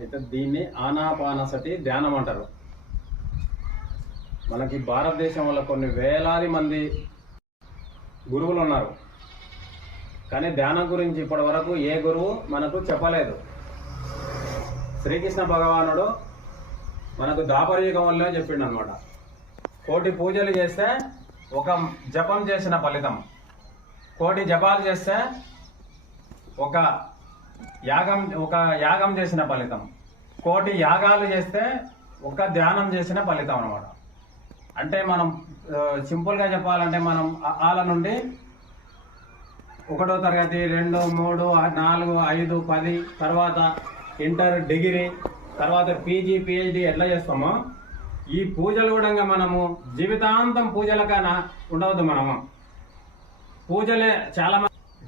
అయితే దీన్ని ఆనాపానసతి ధ్యానం అంటారు. మనకి భారతదేశంలో కొన్ని వేలాది మంది గురువులు ఉన్నారు, కానీ ధ్యానం గురించి ఇప్పటి వరకు ఏ గురువు మనకు చెప్పలేదు. శ్రీకృష్ణ భగవానుడు మనకు దాపరయుగంలో చెప్పిండు అనమాట. కోటి పూజలు చేస్తే ఒక జపం చేసిన ఫలితం, కోటి జపాలు చేస్తే ఒక యాగం చేసిన ఫలితం, కోటి యాగాలు చేస్తే ఒక ధ్యానం చేసిన ఫలితం అనమాట. అంటే మనం సింపుల్గా చెప్పాలంటే మనం ఆల నుండి 1వ తరగతి 2, 3, 4, 5, 10 తర్వాత ఇంటర్, డిగ్రీ, తర్వాత పీజీ, పిహెచ్డి ఎట్లా చేస్తామో ఈ పూజలు కూడా మనము జీవితాంతం పూజలకైనా ఉండవద్దు. మనము పూజలే చాలా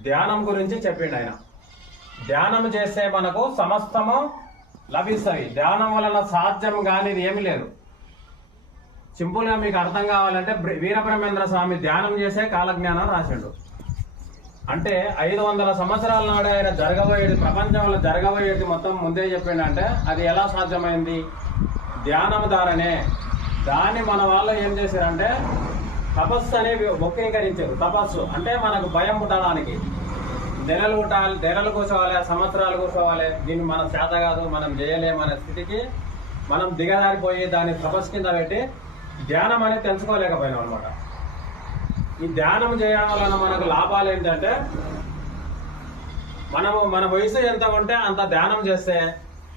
ధ్యానం గురించి చెప్పిండు ఆయన. ధ్యానం చేస్తే మనకు సమస్తము లభిస్తుంది. ధ్యానం వలన సాధ్యం కానిది ఏమీ లేదు. సింపుల్ గా మీకు అర్థం కావాలంటే వీరబ్రహ్మేంద్ర స్వామి ధ్యానం చేసే కాలజ్ఞానం రాసిండు. అంటే 500 సంవత్సరాల నాడు ఆయన జరగబోయేది, ప్రపంచంలో జరగబోయేది మొత్తం ముందే చెప్పిండంటే అది ఎలా సాధ్యమైంది? ధ్యానం ద్వారానే. దాన్ని మన వాళ్ళు ఏం చేశారంటే తపస్సు అనేవి వక్రీకరించారు. తపస్సు అంటే మనకు భయం పుట్టడానికి, నెలలు కూర్చోవాలి, సంవత్సరాలు కూర్చోవాలి, దీన్ని మనం చేత కాదు, మనం చేయలేమనే స్థితికి మనం దిగజారిపోయి దాన్ని తపస్సు కింద పెట్టి ధ్యానం అనేది తెలుసుకోలేకపోయినాం అనమాట. ఈ ధ్యానం చేయడం వలన మనకు లాభాలు ఏంటంటే మన వయసు ఎంత ఉంటే అంత ధ్యానం చేస్తే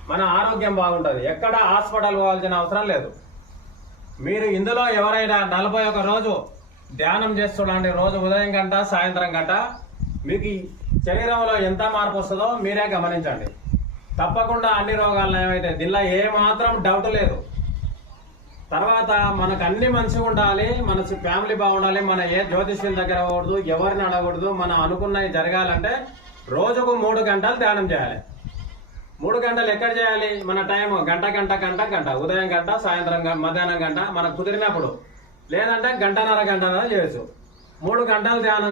మన ఆరోగ్యం బాగుంటుంది. ఎక్కడ హాస్పిటల్ పోవాల్సిన అవసరం లేదు. మీరు ఇందులో ఎవరైనా 41 రోజు ధ్యానం చేస్తుండండి, రోజు ఉదయం గంట, సాయంత్రం గంట, మీకు శరీరంలో ఎంత మార్పు వస్తుందో మీరే గమనించండి. తప్పకుండా అన్ని రోగాలు ఏమైతే దీనిలో ఏ మాత్రం డౌట్ లేదు. తర్వాత మనకు అన్ని మంచిగా ఉండాలి, మన ఫ్యామిలీ బాగుండాలి, మన ఏ జ్యోతిష్యుల దగ్గర అవ్వకూడదు, ఎవరిని అడగకూడదు. మనం అనుకున్నవి జరగాలంటే రోజుకు 3 గంటలు ధ్యానం చేయాలి. 3 గంటలు ఎక్కడ చేయాలి? మన టైం గంట, ఉదయం గంట, సాయంత్రం మధ్యాహ్నం గంట, మనకు కుదిరినప్పుడు. లేదంటే గంటన్నర చేయొచ్చు. 3 గంటలు ధ్యానం